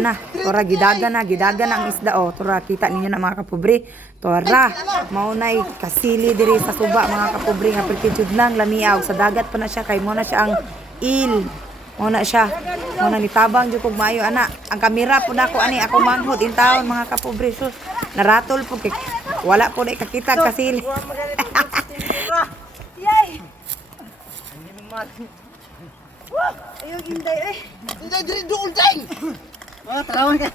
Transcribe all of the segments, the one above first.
na. Tora gidagan ang isda oh. Tora kita ninyo na mga kapobre. Tora maunay kasili diri sa suba mga kapobre nga pertijud nang lamiaw sa dagat pa na siya kay mo na siya ang il. Mo na siya. Mo na nitabang jud kog maayo ana. Ang kamera po nako ani ako manghod in taon mga kapobre. Sus naratol po kay wala po na kakita kasili. Yay! Ayaw hinday eh. Hinday diri doon day. Tarawan ka.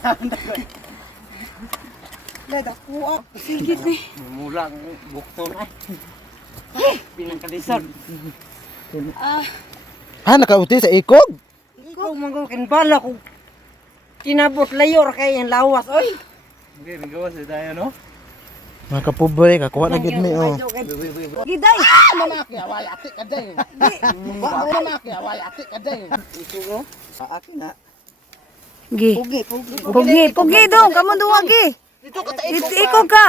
Lada kuha. Sigit ni. Mula bukto na. Pinangkalisan. Nakauti sa ikog? Ikaw manggukin bala ko. Kinabot layor kay ang lawas oy. Okay, gawas tayo no. Mga kapobre, kakuha na gid mi oh. Giday! Mamaki away ati ka day. Mamaki away ati ka day. Ito akin na. Gi. Pugi. Pugi dong, kamo duwag gi. Dito ka ta Ikog ka.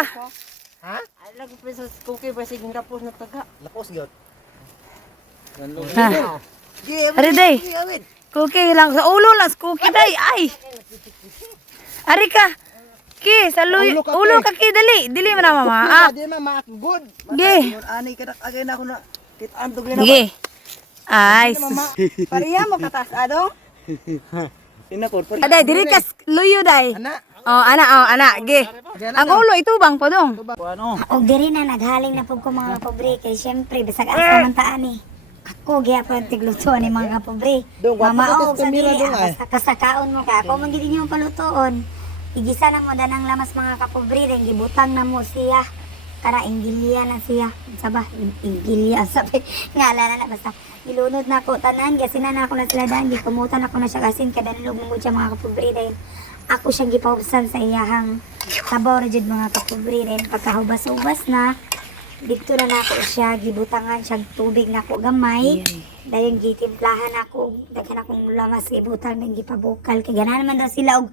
Ha? Ay lago pesos cookie ba sige tapos na taga. Lapos gyud. Ha. Ari day. Cookie lang sa ulo lang, cookie day. Ay. Ari ka. Ki, sa ulo ka ki dali. Dili man na mama. Ah. Di mama good. Gi. Ani ka again ako na kitaan to gina. Gi. Ay. Pariya mo katas adong? Inakor pa. Aday, diri ka luyo day. Ana. Oh, ana. Gi. Ang ulo itubang po dong. Ano? Og diri na naghaling na pud ko mga kapobre kay syempre bisag asa man taan ni. Ako gyapon tigluto ni mga kapobre. Mama og sa dili basta kasakaon mo ka. Ako man gid inyo palutoon. Igisa na mo danang lamas mga kapobre ren gibutang na mo siya. Kana ingilya na siya. Saba ingilya sabi ngala na basta ilunod na ko tanan kasi na ako na sila daan gikumutan ako na siya kasin kadanlog mo siya mga kapobre ren. Ako siyang gipausan sa iyahang sabaw ra jud mga kapobre ren pagkahubas-ubas na dito na nako siya gibutangan siyang tubig nako gamay dayon gitimplahan ako daghan akong lamas gibutang nang gipabukal kay ganahan naman daw sila og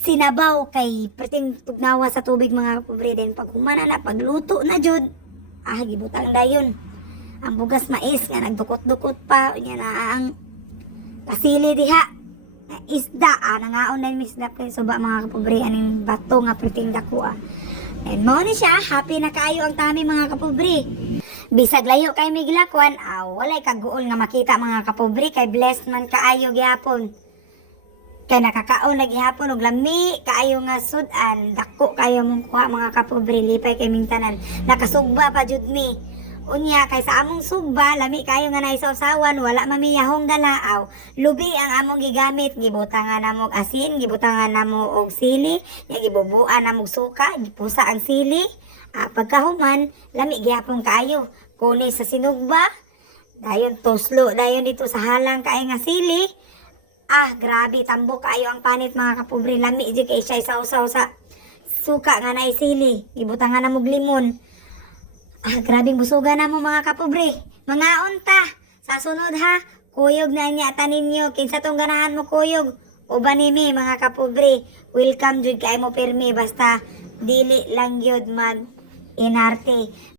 sinabaw kay perting tugnawa sa tubig mga kapobre din pag humana na pagluto na jud gibutang dayon ang bugas mais nga nagdukot-dukot pa nya na ang pasili diha na isda nangaon na yung isda kay suba mga kapobre aning bato nga perting dako and mo ni siya happy na kaayo ang tami mga kapobre bisag layo kay miglakwan walay kaguol nga makita mga kapobre kay blessed man kaayo gyapon kay nakakaon na gihapon og lami kaayo nga sudan dako kayo mong kuha mga kapobre lipay kay mintanan nakasugba pa jud mi unya kay sa among sugba lami kayo nga naisawsawan wala mamiyahong dalaaw lubi ang among gigamit gibutangan namo og asin gibutangan namo og sili nya gibubuan namo og suka gipusa ang sili pagkahuman lami gihapon kayo kuni sa sinugba dayon toslo dayon dito sa halang kay nga sili grabe, tambok kayo ang panit mga kapobre. Lami, di kay siya isaw-saw sa suka nga na isili. Ibutangan na mo limon. Grabing busuga na mo mga kapobre. Mga unta, sa sunod ha, kuyog na niya tanin nyo. Kinsa tong ganahan mo kuyog. Uba nimi mga kapobre. Welcome jud kay mo permi. Basta dili lang yun mag inarte.